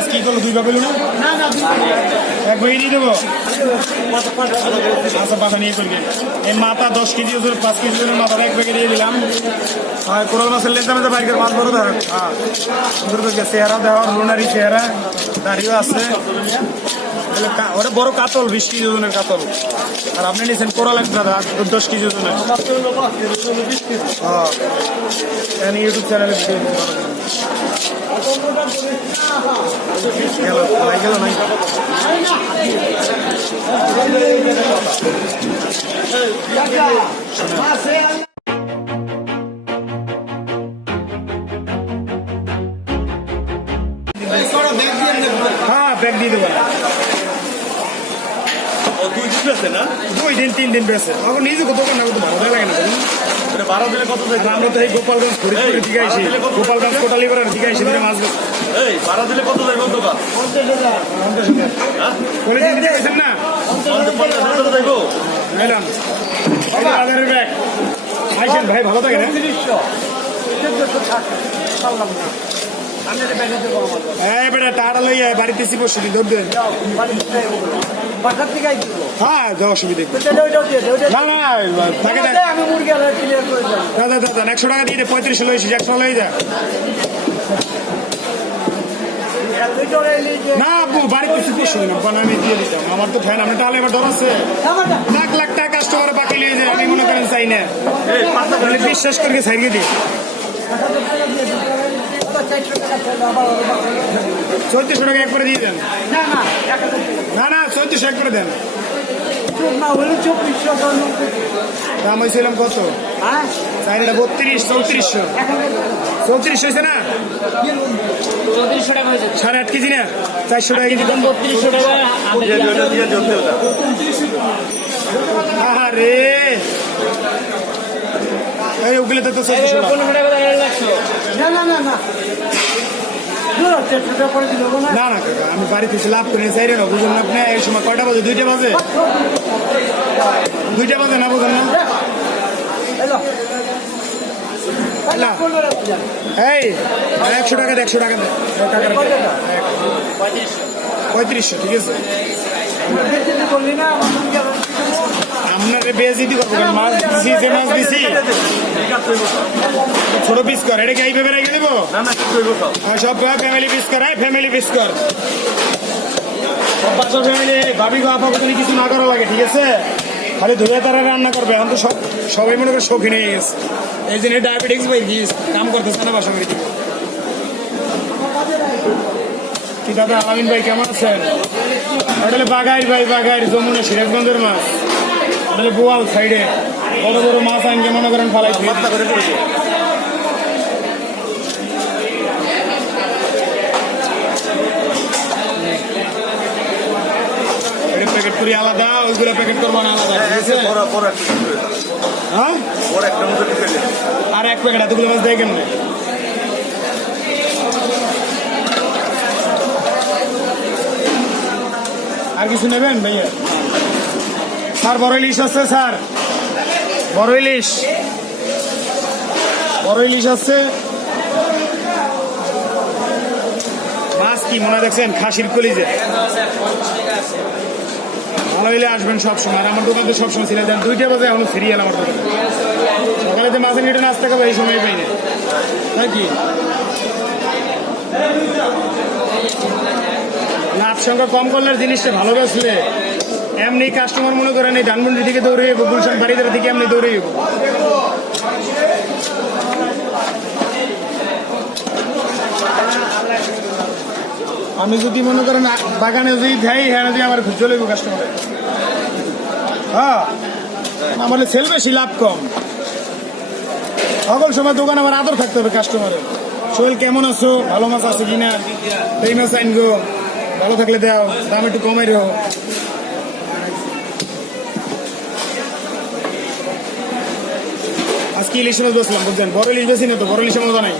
মাছ কি করলো দুই ভাবে না এক ভাগে দিয়ে দেবো আচ্ছা পাশা নিয়ে করবে এই মাথা 10 কেজি ওজন 5 কেজি ওজনের মাথাটা এক ভাগে দিয়ে দিলাম আর কোরাল মাছের লেজা মেজা বাইকের মাছ বড় ধরেন হ্যাঁ সুন্দর করে চেহারা দেওয়া লুনারি চেহারা দাঁড়িয়েও আছে ওটা বড় কাতল 20 কেজি ওজনের কাতল আর আপনি নিয়েছেন কোরাল এক দাদা 10 কেজি ওজনের হ্যাঁ ইউটিউব চ্যানেলে গেল নাই হ্যাঁ ব্যাগ দিয়ে দেবো দুই দিন 3 দিন বেছে এখন নিজে দোকান না করতে ভালো লাগে না ভাড়া দিলে কত আমরা তো এই গোপালগঞ্জ ফরিদপুরের দিকে আইছি গোপালগঞ্জ কোটালীপাড়ার দিকে আইছি মাছ এই ভাড়া দিলে কত যাইব দোকান 50 দিতে গেছেন না 50 যাইব নিলাম বাজারের ব্যাগ আইছেন ভাই ভালো থাকে না এই বেটা টাড়া লইয়া বাড়িতে এসে বসে দিন ধরবেন হ্যাঁ যাও অসুবিধা না না থাকে দাদা 100 টাকা দিয়ে 35 লইছি 100 লই যা না আপু বাড়িতে এসে বসে দিন আমি দিয়ে দিতাম আমার তো ফ্যান আপনি তাহলে এবার ধরাচ্ছে লাখ টাকা কাস্টমার বাকি লিয়ে যায় আমি মনে করেন চাই না বিশ্বাস করে ছাড়িয়ে দিই 1400 টাকা একবারে দিয়ে দেন না 1400 একবারে দেন দাম হয়েছিলাম কত চাইনিটা 32 3400 হয়েছে না 3400 টাকা হয়েছে 8.5 কেজি না 400 টাকা কেজি 3200 টাকা আরে এই ওগুলো তো 1400 টাকা লাগছে না না কাকা আমি বাড়িতে এসে লাভ করে চাই না বুঝুন আপনি এই সময় কয়টা বাজে 2টা বাজে না বুঝুন না এই 100 টাকা 100 টাকা 3500 ঠিক আছে আপনারে বেয়াজিতি করবো মাছ দিছি যে মাছ দিছি ছোট পিস কর এটা কি এইভাবে রেখে দেবো সব ফ্যামিলি পিস কর ফ্যামিলি পিস কর সব বাসা ফ্যামিলি ভাবি গো আপা কোনো কিছু না করা লাগে ঠিক আছে খালি ধুয়ে তারা রান্না করবে এখন তো সবাই মনে করে শৌখিন হয়ে গেছে এই জন্য ডায়াবেটিক্স ভাই কাম করতেছে না বাসা বাড়িতে কি দাদা আলামিন ভাই কেমন আছেন ওটা বাগাইর যমুনা সিরাজগঞ্জের মাছ ওটা বোয়াল সাইডে বড় বড় মাছ আনকে মনে করেন ফালাই প্যাকেট করি আলাদা ওইগুলো প্যাকেট করবো না আলাদা হ্যাঁ আর এক প্যাকেট এতগুলো মাছ দেয় কেমন আর কিছু নেবেন ভাইয়া স্যার বড় ইলিশ আছে স্যার বড় ইলিশ আছে মাছ কি মনে দেখছেন খাসির কলিজে ভালো হইলে আসবেন সবসময় আমার দোকান তো সবসময় ছিল দেন 2টা বাজে এখন সিরিয়াল আমার দোকানে সকালে যে মাছের নিটে নাস্তা খাবো এই সময় পাই না নাকি লাভ সংখ্যা কম করলে জিনিসটা ভালো বেসলে এমনি কাস্টমার মনে করেন এই ধানমন্ডির দিকে দৌড়ে যাবো গুলশান বাড়িদের দিকে এমনি দৌড়ে যাবো আমি যদি মনে করেন বাগানে যদি যাই হ্যাঁ যদি আমার চলে যাবো কাস্টমার হ্যাঁ আমার সেল বেশি লাভ কম সকল সময় দোকান আমার আদর থাকতে হবে কাস্টমারের শরীর কেমন আছো ভালো মাছ আছে কিনা এই মাছ আনগো ভালো থাকলে দাও দাম একটু কমাই রেও আজকে ইলিশ মাছ বসলাম বুঝছেন বড় ইলিশ বেশি না তো বড় ইলিশের মজা নাই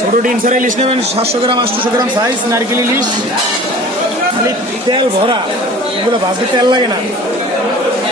ছোট ডিম ছাড়া ইলিশ নেবেন 700 গ্রাম 800 গ্রাম সাইজ নারকেল ইলিশ খালি তেল ভরা এগুলো ভাজতে তেল লাগে না